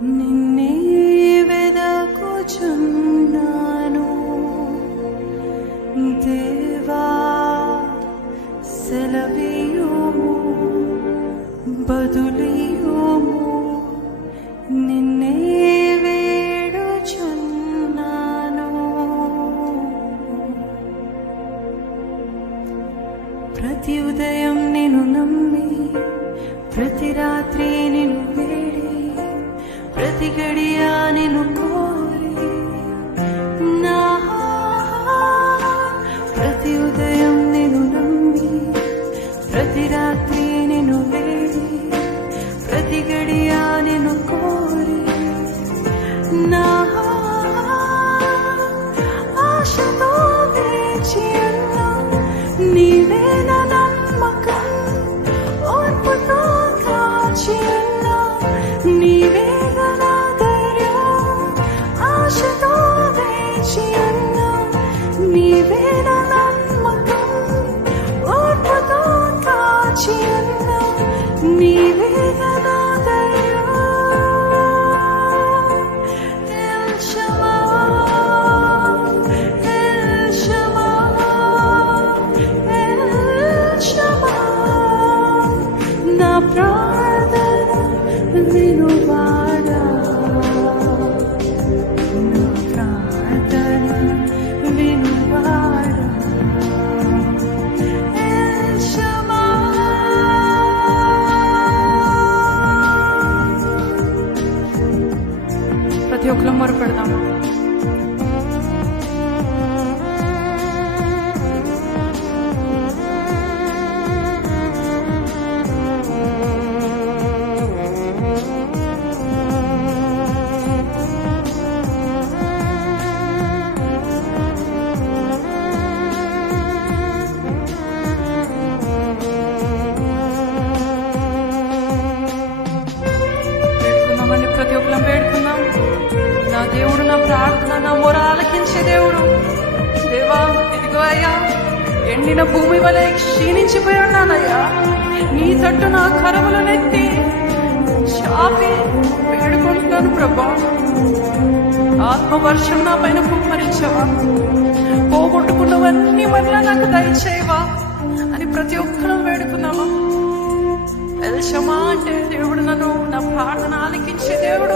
నిన్నే వెదకుచున్నాను దేవా, సెలవియుము, బదులియుము. నిన్నే వేడుచున్నాను. ప్రతి ఉదయం నిన్ను నమ్మి, ప్రతి రాత్రి నిన్ను వేడి, ప్రతి గడియ నిన్ను కోరి, నా ప్రతి ఉదయం నిన్ను నమ్మి, ప్రతి రాత్రి నిన్ను వేడి, ప్రతి గడియ నిన్ను కోరి, నా ఆశతో వేచి ఉన్నా. నీవే నా నమ్మకం, ఓర్పుతో కాచి ఉన్నా. నీవే నా ధైర్యం, ఆశతో వేచి ఉన్నా. నీవే నా నమ్మకం, ఓర్పుతో కాచి ఉన్నా. నీవే నా ధైర్యం. L Shammah, L Shammah, L Shammah. నా ప్రార్థన వినువాడా, నా ప్రార్థన వినువాడా. ఎల్ షమ్మా. ప్రతి ఒక్కరు మొరపెడదాము. వేడుకుందామండి, ప్రతి ఒక్కరం వేడుకుందాం. నా దేవుడు నా ప్రార్థన, నా మొర ఆలకించే దేవుడు. దేవా, ఇదిగో అయ్యా, ఎండిన భూమి వలె క్షీణించిపోయి ఉన్నానయ్యా. నీ తట్టు నా కరములు నెత్తి చాపి వేడుకుంటున్నాను ప్రభా. ఆత్మవర్షం నా పైన కుమ్మరించవా, పోగొట్టుకున్నవన్నీ మళ్ళా నాకు దయచేయవా అని ప్రతి ఒక్కరూ వేడుకుందామా. ఎల్ షమ్మా అంటే దేవుడు నన్ను, నా ప్రార్థన ఆలకించే దేవుడు.